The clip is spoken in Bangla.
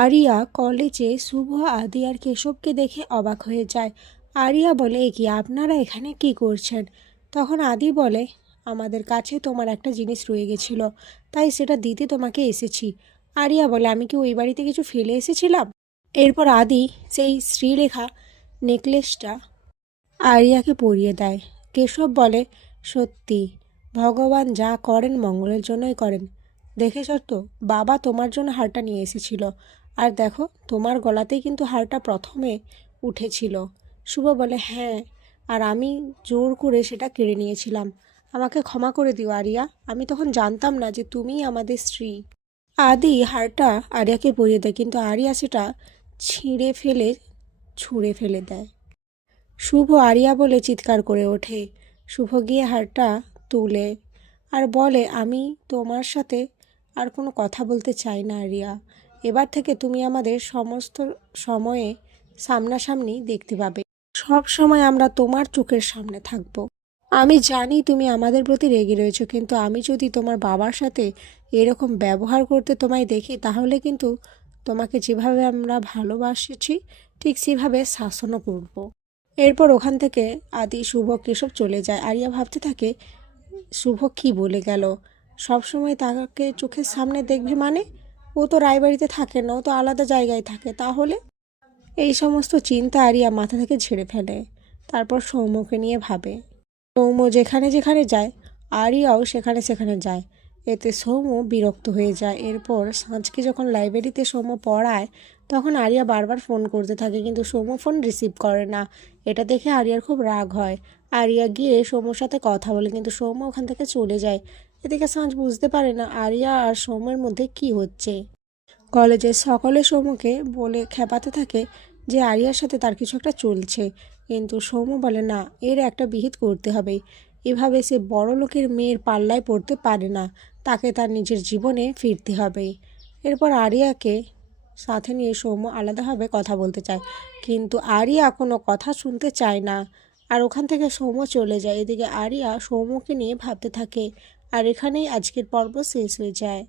আরিয়া কলেজে শুভ, আদি আর কেশবকে দেখে অবাক হয়ে যায়। আরিয়া বলে, এ কি, আপনারা এখানে কি করছেন? তখন আদি বলে, আমাদের কাছে তোমার একটা জিনিস রয়ে গেছিল, তাই সেটা দিতে তোমাকে এসেছি। আরিয়া বলে, আমি কি ওই বাড়িতে কিছু ফেলে এসেছিলাম? এরপর আদি সেই শ্রীলেখা নেকলেসটা আরিয়াকে পরিয়ে দেয়। কেশব বলে, সত্যি, ভগবান যা করেন মঙ্গলের জন্যই করেন। দেখেছ তো, বাবা তোমার জন্য হারটা নিয়ে এসেছিল, আর দেখো তোমার গলাতেই কিন্তু হারটা প্রথমে উঠেছিল। শুভ বলে, হ্যাঁ, আর আমি জোর করে সেটা কেড়ে নিয়েছিলাম। আমাকে ক্ষমা করে দিও আরিয়া, আমি তখন জানতাম না যে তুমিই আমাদের স্ত্রী। আদি হারটা আরিয়াকে পরিয়ে দেয়, কিন্তু আরিয়া সেটা ছিঁড়ে ফেলে ছুঁড়ে ফেলে দেয়। শুভ আরিয়া বলে চিৎকার করে ওঠে। শুভ গিয়ে হারটা তুলে আর বলে, আমি তোমার সাথে আর কোনো কথা বলতে চাই না আরিয়া। এবার থেকে তুমি আমাদের সমস্ত সময়ে সামনাসামনি দেখতে পাবে। সব সময় আমরা তোমার চোখের সামনে থাকব। আমি জানি তুমি আমাদের প্রতি রেগে রয়েছো, কিন্তু আমি যদি তোমার বাবার সাথে এরকম ব্যবহার করতে তোমায় দেখি, তাহলে কিন্তু তোমাকে যেভাবে আমরা ভালোবাসেছি ঠিক সেভাবে শাসনও করব। এরপর ওখান থেকে আদি, শুভ, কেশব চলে যায়। আরিয়া ভাবতে থাকে, শুভ কি বলে গেল, সব সময় তাকে চোখের সামনে দেখবে মানে? ও তো রায়বাড়িতে থাকে না, ও তো আলাদা জায়গায় থাকে। তাহলে এই সমস্ত চিন্তা আরিয়া মাথা থেকে ঝেড়ে ফেলে। তারপর সৌম্যকে নিয়ে ভাবে। সৌম্য যেখানে যেখানে যায়, আরিয়াও সেখানে সেখানে যায়। এতে সৌম্য বিরক্ত হয়ে যায়। এরপর সাঁঝকে যখন লাইব্রেরিতে সৌম্য পড়ায়, তখন আরিয়া বারবার ফোন করতে থাকে, কিন্তু সৌম্য ফোন রিসিভ করে না। এটা দেখে আরিয়ার খুব রাগ হয়। আরিয়া গিয়ে সৌম্যর সাথে কথা বলে, কিন্তু সৌম্য ওখান থেকে চলে যায়। এদিকে সাঁঝ বুঝতে পারে না আরিয়া আর সৌম্যের মধ্যে কি হচ্ছে। কলেজের সকলে সৌম্যকে বলে খেপাতে থাকে যে আরিয়ার সাথে তার কিছু একটা চলছে, কিন্তু সৌম্য বলে, না, এর একটা বিহিত করতে হবে। এভাবে সে বড় লোকের মেয়ের পাল্লায় পড়তে পারে না, তাকে তার নিজের জীবনে ফিরতে হবে। এরপর আরিয়াকে সাথে নিয়ে সৌম্য আলাদাভাবে কথা বলতে চায়, কিন্তু আরিয়া কোনো কথা শুনতে চায় না, আর ওখান থেকে সৌম্য চলে যায়। এদিকে আরিয়া সৌম্যকে নিয়ে ভাবতে থাকে। আর এখানেই আজকের পর্ব শেষ হয়ে যায়।